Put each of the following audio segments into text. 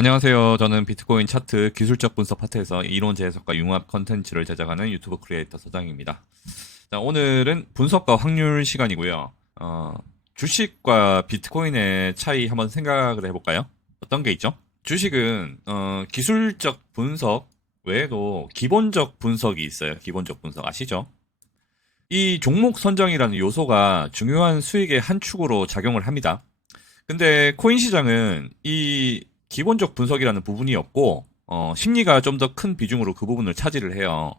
안녕하세요. 저는 비트코인 차트 기술적 분석 파트에서 이론 재해석과 융합 컨텐츠를 제작하는 유튜브 크리에이터 서장입니다. 자, 오늘은 분석과 확률 시간이고요. 주식과 비트코인의 차이 한번 생각을 해볼까요? 어떤 게 있죠? 주식은 기술적 분석 외에도 기본적 분석이 있어요. 기본적 분석 아시죠? 이 종목 선정이라는 요소가 중요한 수익의 한 축으로 작용을 합니다. 근데 코인 시장은 이 기본적 분석이라는 부분이 없고 심리가 좀 더 큰 비중으로 그 부분을 차지를 해요.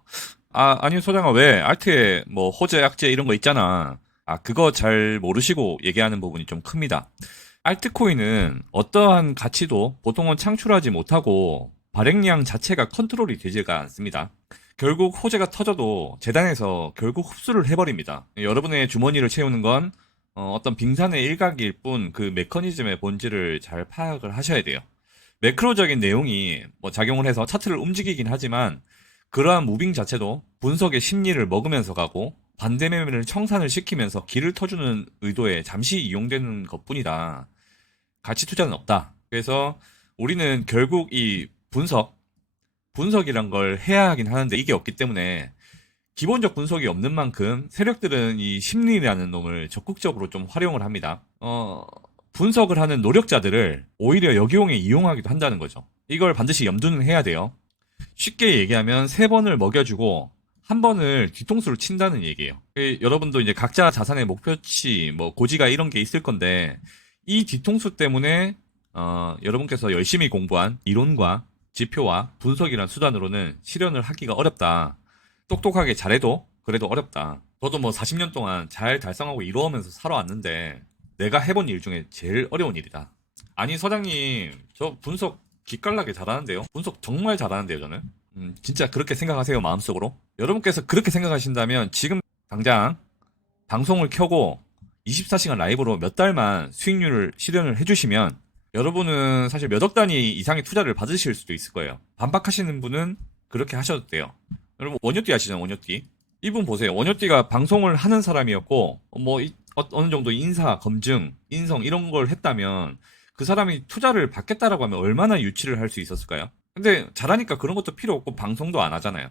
아니 소장아 왜 알트에 뭐 호재 악재 이런 거 있잖아. 그거 잘 모르시고 얘기하는 부분이 좀 큽니다. 알트코인은 어떠한 가치도 보통은 창출하지 못하고 발행량 자체가 컨트롤이 되지가 않습니다. 결국 호재가 터져도 재단에서 결국 흡수를 해버립니다. 여러분의 주머니를 채우는 건 어떤 빙산의 일각일 뿐 그 메커니즘의 본질을 잘 파악을 하셔야 돼요. 매크로적인 내용이 뭐 작용을 해서 차트를 움직이긴 하지만 그러한 무빙 자체도 분석의 심리를 먹으면서 가고 반대 매매를 청산을 시키면서 길을 터주는 의도에 잠시 이용되는 것뿐이다. 가치 투자는 없다. 그래서 우리는 결국 이 분석이란 걸 해야 하긴 하는데 이게 없기 때문에 기본적 분석이 없는 만큼 세력들은 이 심리라는 놈을 적극적으로 좀 활용을 합니다. 분석을 하는 노력자들을 오히려 역이용에 이용하기도 한다는 거죠. 이걸 반드시 염두는 해야 돼요. 쉽게 얘기하면 세 번을 먹여주고 한 번을 뒤통수를 친다는 얘기예요. 여러분도 이제 각자 자산의 목표치, 뭐 고지가 이런 게 있을 건데 이 뒤통수 때문에 여러분께서 열심히 공부한 이론과 지표와 분석이란 수단으로는 실현을 하기가 어렵다. 똑똑하게 잘해도 그래도 어렵다. 저도 뭐 40년 동안 잘 달성하고 이루어오면서 살아왔는데 내가 해본 일 중에 제일 어려운 일이다. 아니 서장님 저 분석 기깔나게 잘하는데요. 분석 정말 잘하는데요 저는. 진짜 그렇게 생각하세요 마음속으로. 여러분께서 그렇게 생각하신다면 지금 당장 방송을 켜고 24시간 라이브로 몇 달만 수익률을 실현을 해주시면 여러분은 사실 몇 억 단위 이상의 투자를 받으실 수도 있을 거예요. 반박하시는 분은 그렇게 하셔도 돼요. 여러분 원효띠 아시잖아요 원효띠. 이분 보세요. 원효띠가 방송을 하는 사람이었고 뭐 어느 정도 인사, 검증, 인성 이런 걸 했다면 그 사람이 투자를 받겠다라고 하면 얼마나 유치를 할 수 있었을까요? 근데 잘하니까 그런 것도 필요 없고 방송도 안 하잖아요.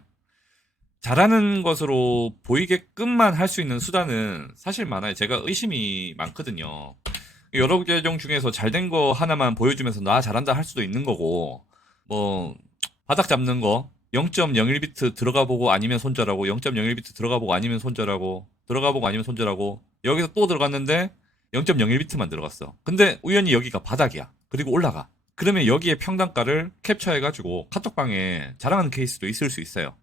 잘하는 것으로 보이게끔만 할 수 있는 수단은 사실 많아요. 제가 의심이 많거든요. 여러 계정 중에서 잘 된 거 하나만 보여주면서 나 잘한다 할 수도 있는 거고, 뭐, 바닥 잡는 거, 0.01비트 들어가 보고 아니면 손절하고, 0.01비트 들어가 보고 아니면 손절하고, 들어가 보고 아니면 손절하고, 여기서 또 들어갔는데 0.01비트만 들어갔어. 근데 우연히 여기가 바닥이야. 그리고 올라가. 그러면 여기에 평단가를 캡처해가지고 카톡방에 자랑하는 케이스도 있을 수 있어요.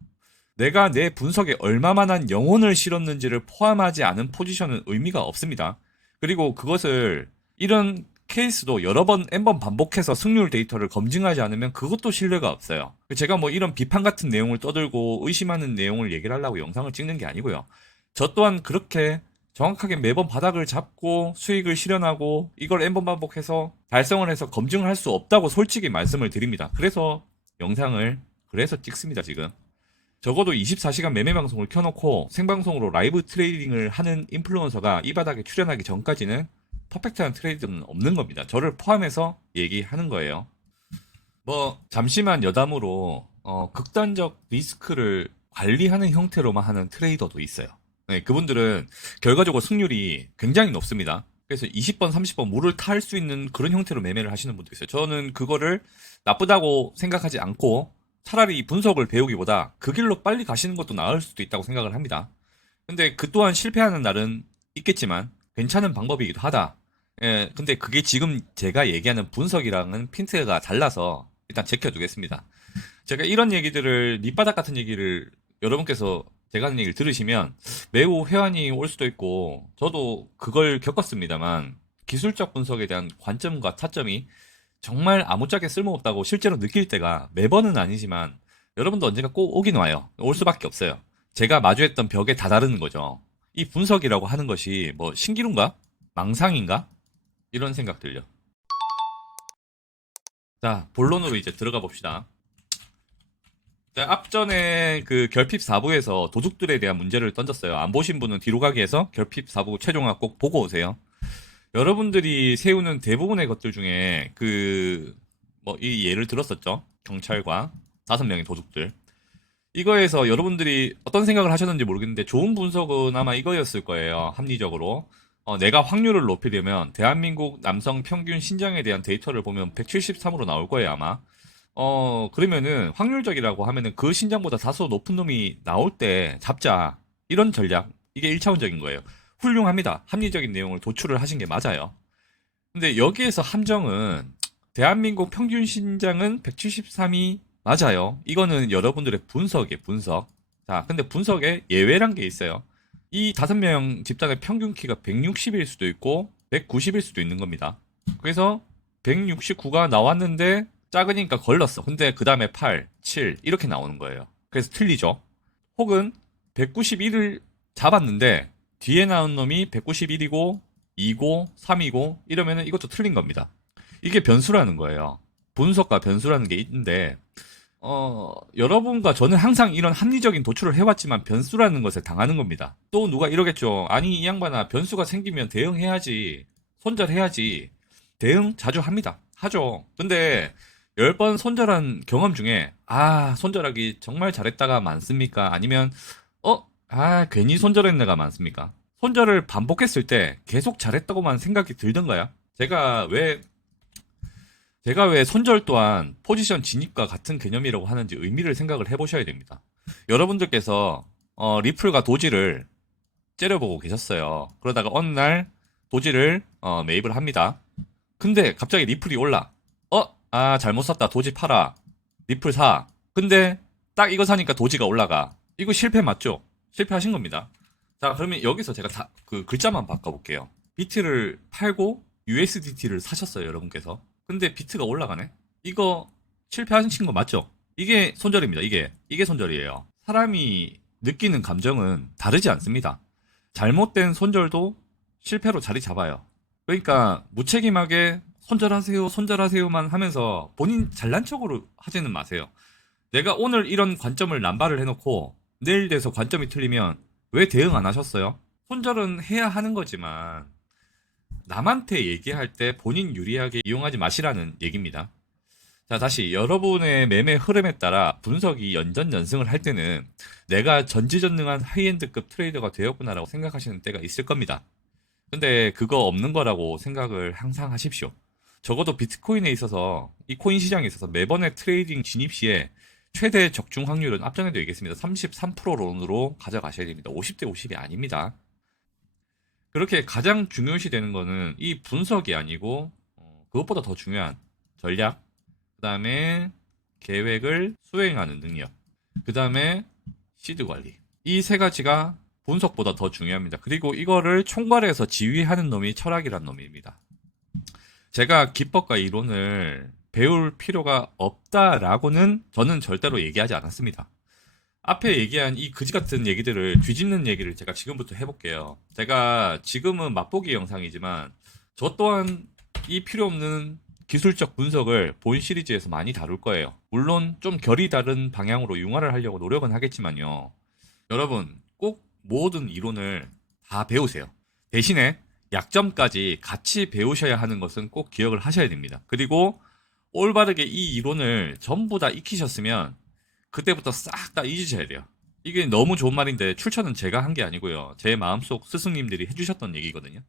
내가 내 분석에 얼마만한 영혼을 실었는지를 포함하지 않은 포지션은 의미가 없습니다. 그리고 그것을 이런 케이스도 여러 번, N번 반복해서 승률 데이터를 검증하지 않으면 그것도 신뢰가 없어요. 제가 뭐 이런 비판 같은 내용을 떠들고 의심하는 내용을 얘기를 하려고 영상을 찍는 게 아니고요. 저 또한 그렇게 정확하게 매번 바닥을 잡고 수익을 실현하고 이걸 N번 반복해서 달성을 해서 검증을 할 수 없다고 솔직히 말씀을 드립니다. 그래서 영상을 그래서 찍습니다, 지금. 적어도 24시간 매매 방송을 켜놓고 생방송으로 라이브 트레이딩을 하는 인플루언서가 이 바닥에 출연하기 전까지는 퍼펙트한 트레이드는 없는 겁니다. 저를 포함해서 얘기하는 거예요. 뭐 잠시만 여담으로 극단적 리스크를 관리하는 형태로만 하는 트레이더도 있어요. 네, 그분들은 결과적으로 승률이 굉장히 높습니다. 그래서 20번, 30번 물을 탈 수 있는 그런 형태로 매매를 하시는 분도 있어요. 저는 그거를 나쁘다고 생각하지 않고 차라리 분석을 배우기보다 그 길로 빨리 가시는 것도 나을 수도 있다고 생각을 합니다. 근데 그 또한 실패하는 날은 있겠지만 괜찮은 방법이기도 하다. 예, 근데 그게 지금 제가 얘기하는 분석이랑은 핀트가 달라서 일단 제껴두겠습니다. 제가 이런 얘기들을 밑바닥 같은 얘기를 여러분께서 제가 하는 얘기를 들으시면 매우 회한이 올 수도 있고 저도 그걸 겪었습니다만 기술적 분석에 대한 관점과 타점이 정말 아무짝에 쓸모없다고 실제로 느낄 때가 매번은 아니지만 여러분도 언젠가 꼭 오긴 와요. 올 수밖에 없어요. 제가 마주했던 벽에 다다르는 거죠. 이 분석이라고 하는 것이 뭐 신기루인가? 망상인가? 이런 생각 들려. 자, 본론으로 이제 들어가 봅시다. 자, 앞전에 그 결핍 4부에서 도둑들에 대한 문제를 던졌어요. 안 보신 분은 뒤로 가기 해서 결핍 4부 최종화 꼭 보고 오세요. 여러분들이 세우는 대부분의 것들 중에 뭐 이 예를 들었었죠. 경찰과 5명의 도둑들. 이거에서 여러분들이 어떤 생각을 하셨는지 모르겠는데 좋은 분석은 아마 이거였을 거예요. 합리적으로. 내가 확률을 높이려면 대한민국 남성 평균 신장에 대한 데이터를 보면 173으로 나올 거예요, 아마. 그러면은 확률적이라고 하면은 그 신장보다 다소 높은 놈이 나올 때 잡자. 이런 전략. 이게 1차원적인 거예요. 훌륭합니다. 합리적인 내용을 도출을 하신 게 맞아요. 근데 여기에서 함정은 대한민국 평균 신장은 173이 맞아요. 이거는 여러분들의 분석이에요, 분석. 자, 근데 분석에 예외란 게 있어요. 이 5명 집단의 평균 키가 160일 수도 있고 190일 수도 있는 겁니다. 그래서 169가 나왔는데 작으니까 걸렸어. 근데 그 다음에 8, 7 이렇게 나오는 거예요. 그래서 틀리죠. 혹은 191을 잡았는데 뒤에 나온 놈이 191이고 2고 3이고 이러면은 이것도 틀린 겁니다. 이게 변수라는 거예요. 분석과 변수라는 게 있는데 여러분과 저는 항상 이런 합리적인 도출을 해왔지만 변수라는 것에 당하는 겁니다. 또 누가 이러겠죠. 아니 이 양반아 변수가 생기면 대응해야지. 손절해야지. 대응 자주 합니다. 하죠. 근데 10번 손절한 경험 중에 손절하기 정말 잘했다가 많습니까? 아니면 괜히 손절했네가 많습니까? 손절을 반복했을 때 계속 잘했다고만 생각이 들던가요? 제가 왜 손절 또한 포지션 진입과 같은 개념이라고 하는지 의미를 생각을 해보셔야 됩니다. 여러분들께서 리플과 도지를 째려보고 계셨어요. 그러다가 어느 날 도지를 매입을 합니다. 근데 갑자기 리플이 올라. 잘못 샀다. 도지 팔아. 리플 사. 근데 딱 이거 사니까 도지가 올라가. 이거 실패 맞죠? 실패하신 겁니다. 자, 그러면 여기서 제가 그 글자만 바꿔볼게요. 비트를 팔고 USDT를 사셨어요, 여러분께서. 근데 비트가 올라가네? 이거 실패하신 거 맞죠? 이게 손절입니다. 이게 손절이에요. 사람이 느끼는 감정은 다르지 않습니다. 잘못된 손절도 실패로 자리 잡아요. 그러니까 무책임하게 손절하세요만 하면서 본인 잘난 척으로 하지는 마세요. 내가 오늘 이런 관점을 남발을 해놓고 내일 돼서 관점이 틀리면 왜 대응 안 하셨어요? 손절은 해야 하는 거지만 남한테 얘기할 때 본인 유리하게 이용하지 마시라는 얘기입니다. 자, 다시 여러분의 매매 흐름에 따라 분석이 연전연승을 할 때는 내가 전지전능한 하이엔드급 트레이더가 되었구나라고 생각하시는 때가 있을 겁니다. 근데 그거 없는 거라고 생각을 항상 하십시오. 적어도 비트코인에 있어서 이 코인 시장에 있어서 매번의 트레이딩 진입 시에 최대 적중 확률은 앞전에도 얘기했습니다. 33%론으로 가져가셔야 됩니다. 50대 50이 아닙니다. 그렇게 가장 중요시 되는 거는 이 분석이 아니고 그것보다 더 중요한 전략, 그 다음에 계획을 수행하는 능력, 그 다음에 시드 관리. 이 세 가지가 분석보다 더 중요합니다. 그리고 이거를 총괄해서 지휘하는 놈이 철학이란 놈입니다. 제가 기법과 이론을 배울 필요가 없다라고는 저는 절대로 얘기하지 않았습니다. 앞에 얘기한 이 그지 같은 얘기들을 뒤집는 얘기를 제가 지금부터 해볼게요. 제가 지금은 맛보기 영상이지만 저 또한 이 필요 없는 기술적 분석을 본 시리즈에서 많이 다룰 거예요. 물론 좀 결이 다른 방향으로 융화를 하려고 노력은 하겠지만요. 여러분 꼭 모든 이론을 다 배우세요. 대신에 약점까지 같이 배우셔야 하는 것은 꼭 기억을 하셔야 됩니다. 그리고 올바르게 이 이론을 전부 다 익히셨으면 그때부터 싹 다 잊으셔야 돼요. 이게 너무 좋은 말인데 출처는 제가 한 게 아니고요. 제 마음속 스승님들이 해주셨던 얘기거든요.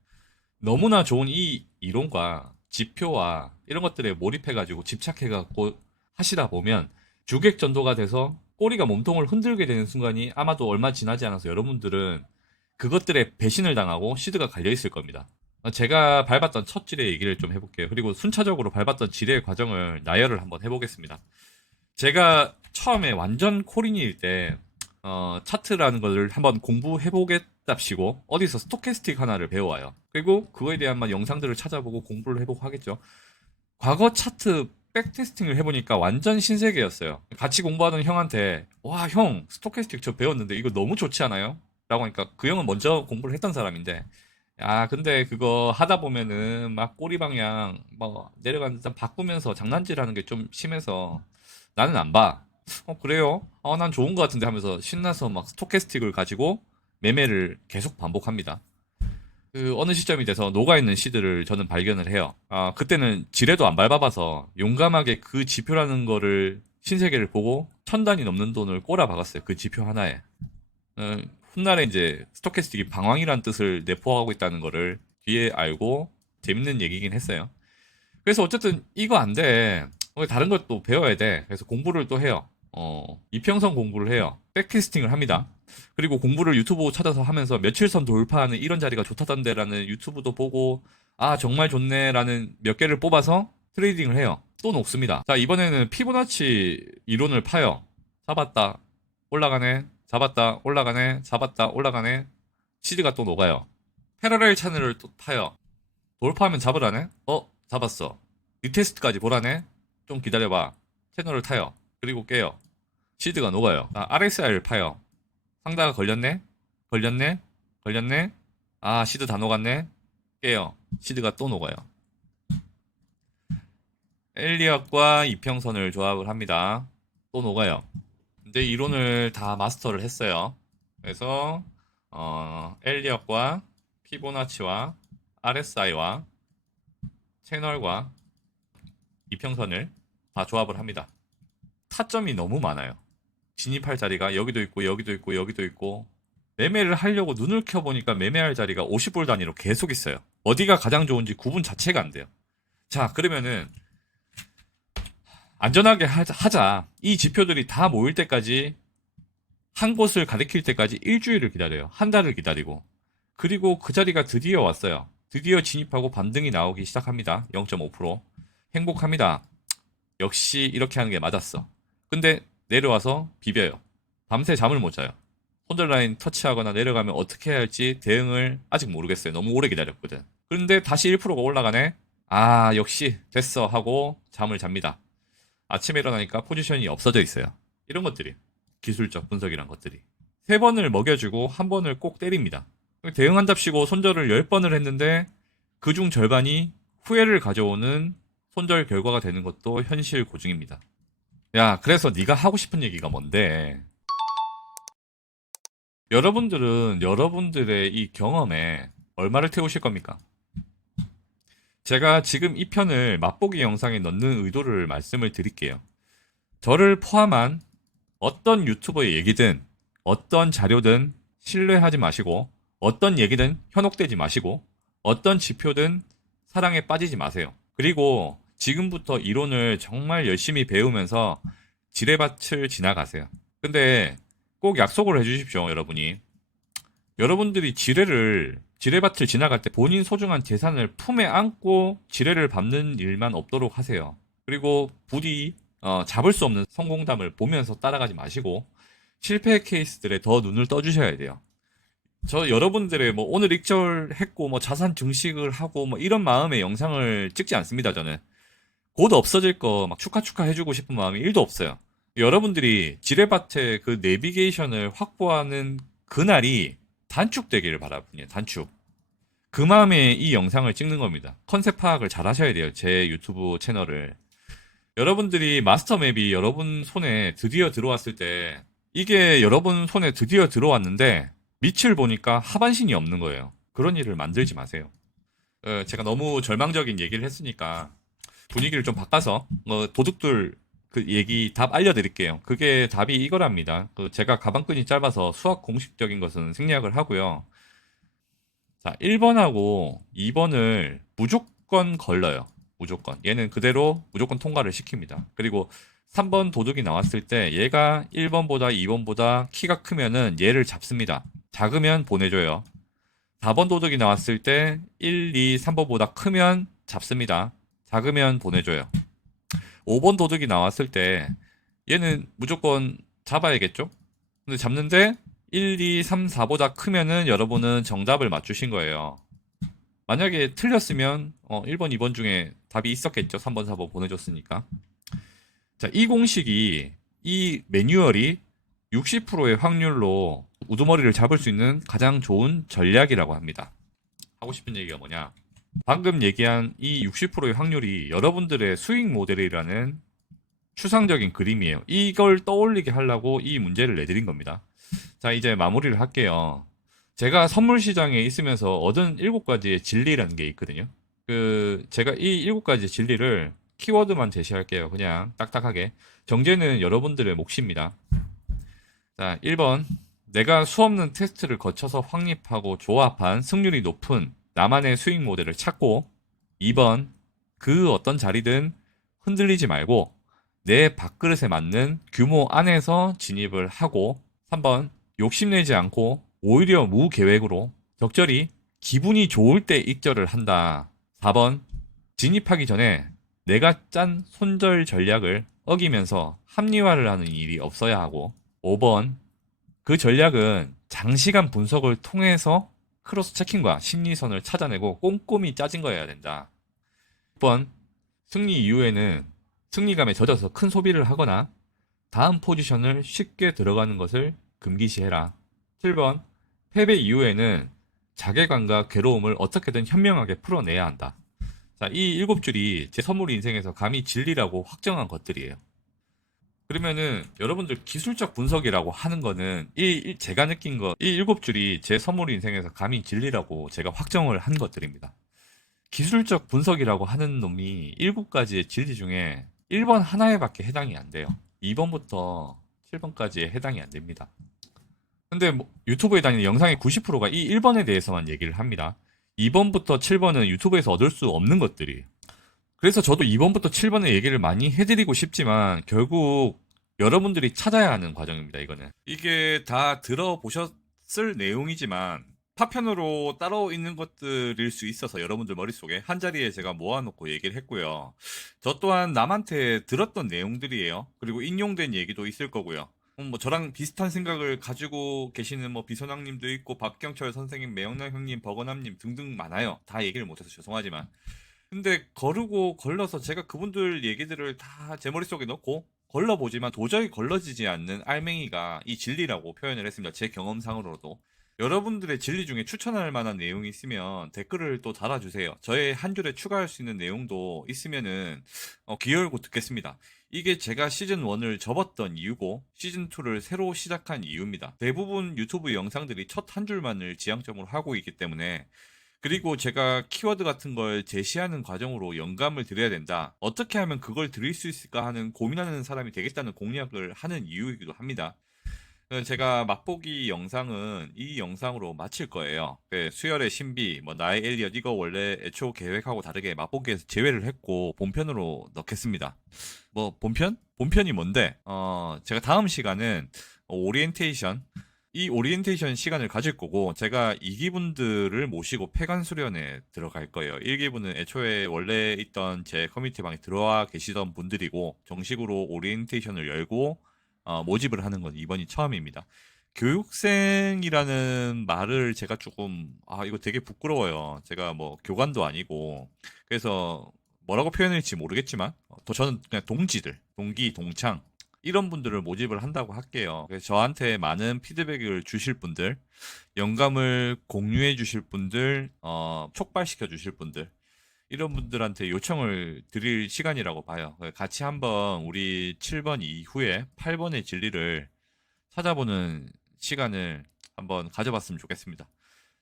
너무나 좋은 이 이론과 지표와 이런 것들에 몰입해가지고 집착해갖고 하시다 보면 주객전도가 돼서 꼬리가 몸통을 흔들게 되는 순간이 아마도 얼마 지나지 않아서 여러분들은 그것들에 배신을 당하고 시드가 갈려있을 겁니다. 제가 밟았던 첫 지뢰 얘기를 좀 해볼게요. 그리고 순차적으로 밟았던 지뢰의 과정을 나열을 한번 해보겠습니다. 제가 처음에 완전 코린일 때 차트라는 것을 한번 공부해보겠답시고 어디서 스토캐스틱 하나를 배워와요. 그리고 그거에 대한 영상들을 찾아보고 공부를 해보고 하겠죠. 과거 차트 백테스팅을 해보니까 완전 신세계였어요. 같이 공부하던 형한테 와, 형 스토캐스틱 저 배웠는데 이거 너무 좋지 않아요? 라고 하니까 그 형은 먼저 공부를 했던 사람인데 근데 그거 하다 보면은 막 꼬리 방향 내려가는 바꾸면서 장난질하는 게 좀 심해서 나는 안 봐. 그래요? 난 좋은 것 같은데 하면서 신나서 막 스토캐스틱을 가지고 매매를 계속 반복합니다. 그 어느 시점이 돼서 녹아있는 시드를 저는 발견을 해요. 그때는 지뢰도 안 밟아봐서 용감하게 그 지표라는 거를 신세계를 보고 1,000단위 넘는 돈을 꼬라박았어요. 그 지표 하나에. 어, 훗날에 이제 스토캐스틱이 방황이란 뜻을 내포하고 있다는 거를 뒤에 알고 재밌는 얘기긴 했어요. 그래서 어쨌든 이거 안 돼. 다른 것도 배워야 돼. 그래서 공부를 또 해요. 이평선 공부를 해요. 백캐스팅을 합니다. 그리고 공부를 유튜브 찾아서 하면서 며칠선 돌파하는 이런 자리가 좋다던데라는 유튜브도 보고 정말 좋네라는 몇 개를 뽑아서 트레이딩을 해요. 또 녹습니다. 자, 이번에는 피보나치 이론을 파요. 잡았다 올라가네, 잡았다 올라가네, 잡았다 올라가네. 시드가 또 녹아요. 패러렐 채널을 또 파요. 돌파하면 잡으라네? 잡았어. 리테스트까지 보라네? 좀 기다려봐. 채널을 타요. 그리고 깨요. 시드가 녹아요. RSI를 파요. 상다가 걸렸네? 걸렸네? 걸렸네? 시드 다 녹았네? 깨요. 시드가 또 녹아요. 엘리엇과 이평선을 조합을 합니다. 또 녹아요. 근데 이론을 다 마스터를 했어요. 그래서 엘리엇과 피보나치와 RSI와 채널과 이평선을 다 조합을 합니다. 타점이 너무 많아요. 진입할 자리가 여기도 있고 여기도 있고 여기도 있고 매매를 하려고 눈을 켜보니까 매매할 자리가 50불 단위로 계속 있어요. 어디가 가장 좋은지 구분 자체가 안 돼요. 자, 그러면은 안전하게 하자. 이 지표들이 다 모일 때까지, 한 곳을 가리킬 때까지 일주일을 기다려요. 한 달을 기다리고. 그리고 그 자리가 드디어 왔어요. 드디어 진입하고 반등이 나오기 시작합니다. 0.5%. 행복합니다. 역시 이렇게 하는 게 맞았어. 근데 내려와서 비벼요. 밤새 잠을 못 자요. 손절라인 터치하거나 내려가면 어떻게 해야 할지 대응을 아직 모르겠어요. 너무 오래 기다렸거든. 그런데 다시 1%가 올라가네? 역시 됐어 하고 잠을 잡니다. 아침에 일어나니까 포지션이 없어져 있어요. 이런 것들이 기술적 분석이란 것들이 3번을 먹여주고 1번을 꼭 때립니다. 대응한답시고 손절을 10번을 했는데 그중 절반이 후회를 가져오는 손절 결과가 되는 것도 현실 고증입니다. 야, 그래서 네가 하고 싶은 얘기가 뭔데? 여러분들은 여러분들의 이 경험에 얼마를 태우실 겁니까? 제가 지금 이 편을 맛보기 영상에 넣는 의도를 말씀을 드릴게요. 저를 포함한 어떤 유튜버의 얘기든 어떤 자료든 신뢰하지 마시고 어떤 얘기든 현혹되지 마시고 어떤 지표든 사랑에 빠지지 마세요. 그리고 지금부터 이론을 정말 열심히 배우면서 지뢰밭을 지나가세요. 근데 꼭 약속을 해주십시오, 여러분이. 여러분들이 지뢰밭을 지나갈 때 본인 소중한 재산을 품에 안고 지뢰를 밟는 일만 없도록 하세요. 그리고 부디 잡을 수 없는 성공담을 보면서 따라가지 마시고 실패 케이스들에 더 눈을 떠주셔야 돼요. 저 여러분들의 뭐 오늘 익절했고 뭐 자산 증식을 하고 뭐 이런 마음의 영상을 찍지 않습니다. 저는 곧 없어질 거 막 축하 해주고 싶은 마음이 1도 없어요. 여러분들이 지뢰밭의 그 내비게이션을 확보하는 그날이 단축되기를 바라뿐이에요. 단축. 그 마음에 이 영상을 찍는 겁니다. 컨셉 파악을 잘 하셔야 돼요. 제 유튜브 채널을. 여러분들이 마스터 맵이 여러분 손에 드디어 들어왔을 때 이게 여러분 손에 드디어 들어왔는데 밑을 보니까 하반신이 없는 거예요. 그런 일을 만들지 마세요. 제가 너무 절망적인 얘기를 했으니까 분위기를 좀 바꿔서 도둑들 그 얘기 답 알려드릴게요. 그게 답이 이거랍니다. 제가 가방끈이 짧아서 수학 공식적인 것은 생략을 하고요. 자, 1번하고 2번을 무조건 걸러요. 무조건. 얘는 그대로 무조건 통과를 시킵니다. 그리고 3번 도둑이 나왔을 때 얘가 1번보다 2번보다 키가 크면은 얘를 잡습니다. 작으면 보내줘요. 4번 도둑이 나왔을 때 1, 2, 3번보다 크면 잡습니다. 작으면 보내줘요. 5번 도둑이 나왔을 때 얘는 무조건 잡아야겠죠? 근데 잡는데 1, 2, 3, 4보다 크면은 여러분은 정답을 맞추신 거예요. 만약에 틀렸으면 1번, 2번 중에 답이 있었겠죠? 3번, 4번 보내줬으니까. 자, 이 공식이, 이 매뉴얼이 60%의 확률로 우두머리를 잡을 수 있는 가장 좋은 전략이라고 합니다. 하고 싶은 얘기가 뭐냐? 방금 얘기한 이 60%의 확률이 여러분들의 수익 모델이라는 추상적인 그림이에요. 이걸 떠올리게 하려고 이 문제를 내드린 겁니다. 자, 이제 마무리를 할게요. 제가 선물 시장에 있으면서 얻은 7가지의 진리라는 게 있거든요. 제가 이 7가지 진리를 키워드만 제시할게요. 그냥 딱딱하게. 정제는 여러분들의 몫입니다. 자, 1번. 내가 수없는 테스트를 거쳐서 확립하고 조합한 승률이 높은 나만의 수익 모델을 찾고, 2번. 그 어떤 자리든 흔들리지 말고 내 밥그릇에 맞는 규모 안에서 진입을 하고, 3번. 욕심내지 않고 오히려 무계획으로 적절히 기분이 좋을 때 익절을 한다. 4번. 진입하기 전에 내가 짠 손절 전략을 어기면서 합리화를 하는 일이 없어야 하고, 5번. 그 전략은 장시간 분석을 통해서 크로스 체킹과 심리선을 찾아내고 꼼꼼히 짜진 거여야 된다. 6번. 승리 이후에는 승리감에 젖어서 큰 소비를 하거나 다음 포지션을 쉽게 들어가는 것을 금기시해라. 7번. 패배 이후에는 자괴감과 괴로움을 어떻게든 현명하게 풀어내야 한다. 자, 이 7줄이 제 선물 인생에서 감히 진리라고 확정한 것들이에요. 그러면은 여러분들 기술적 분석이라고 하는 거는 제가 느낀 거, 이 7줄이 제 선물 인생에서 감히 진리라고 제가 확정을 한 것들입니다. 기술적 분석이라고 하는 놈이 7가지의 진리 중에 1번 하나에밖에 해당이 안 돼요. 2번부터 7번까지에 해당이 안 됩니다. 근데 유튜브에 다니는 영상의 90%가 이 1번에 대해서만 얘기를 합니다. 2번부터 7번은 유튜브에서 얻을 수 없는 것들이에요. 그래서 저도 2번부터 7번의 얘기를 많이 해드리고 싶지만, 결국 여러분들이 찾아야 하는 과정입니다, 이거는. 이게 다 들어보셨을 내용이지만 파편으로 따로 있는 것들일 수 있어서 여러분들 머릿속에 한자리에 제가 모아놓고 얘기를 했고요. 저 또한 남한테 들었던 내용들이에요. 그리고 인용된 얘기도 있을 거고요. 저랑 비슷한 생각을 가지고 계시는 비선왕님도 있고, 박경철 선생님, 매영남 형님, 버거남님 등등 많아요. 다 얘기를 못해서 죄송하지만. 근데 거르고 걸러서 제가 그분들 얘기들을 다 제 머릿속에 넣고 걸러보지만 도저히 걸러지지 않는 알맹이가 이 진리라고 표현을 했습니다. 제 경험상으로도. 여러분들의 진리 중에 추천할 만한 내용이 있으면 댓글을 또 달아주세요. 저의 한 줄에 추가할 수 있는 내용도 있으면은 귀 열고 듣겠습니다. 이게 제가 시즌 1을 접었던 이유고 시즌 2를 새로 시작한 이유입니다. 대부분 유튜브 영상들이 첫 한 줄만을 지향점으로 하고 있기 때문에, 그리고 제가 키워드 같은 걸 제시하는 과정으로 영감을 드려야 된다. 어떻게 하면 그걸 드릴 수 있을까 하는 고민하는 사람이 되겠다는 공략을 하는 이유이기도 합니다. 제가 맛보기 영상은 이 영상으로 마칠 거예요. 수열의 신비, 나의 엘리엇, 이거 원래 애초 계획하고 다르게 맛보기에서 제외를 했고 본편으로 넣겠습니다. 본편? 본편이 뭔데? 제가 다음 시간은 오리엔테이션, 이 오리엔테이션 시간을 가질 거고, 제가 2기분들을 모시고 폐관 수련에 들어갈 거예요. 1기분은 애초에 원래 있던 제 커뮤니티 방에 들어와 계시던 분들이고, 정식으로 오리엔테이션을 열고 모집을 하는 건 이번이 처음입니다. 교육생이라는 말을 제가 조금, 이거 되게 부끄러워요. 제가 교관도 아니고. 그래서 뭐라고 표현할지 모르겠지만, 또 저는 그냥 동지들, 동기, 동창, 이런 분들을 모집을 한다고 할게요. 그래서 저한테 많은 피드백을 주실 분들, 영감을 공유해 주실 분들, 촉발시켜 주실 분들, 이런 분들한테 요청을 드릴 시간이라고 봐요. 같이 한번 우리 7번 이후에 8번의 진리를 찾아보는 시간을 한번 가져봤으면 좋겠습니다.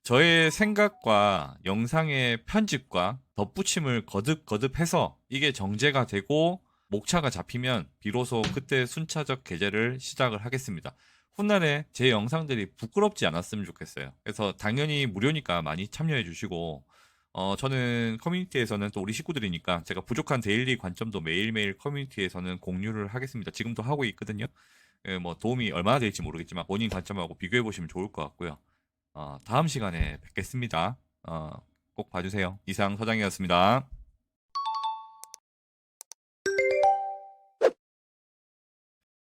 저의 생각과 영상의 편집과 덧붙임을 거듭해서 이게 정제가 되고 목차가 잡히면 비로소 그때 순차적 게재를 시작을 하겠습니다. 훗날에 제 영상들이 부끄럽지 않았으면 좋겠어요. 그래서 당연히 무료니까 많이 참여해 주시고, 저는 커뮤니티에서는 또 우리 식구들이니까 제가 부족한 데일리 관점도 매일매일 커뮤니티에서는 공유를 하겠습니다. 지금도 하고 있거든요. 도움이 얼마나 될지 모르겠지만 본인 관점하고 비교해 보시면 좋을 것 같고요. 다음 시간에 뵙겠습니다. 꼭 봐주세요. 이상 서장이었습니다.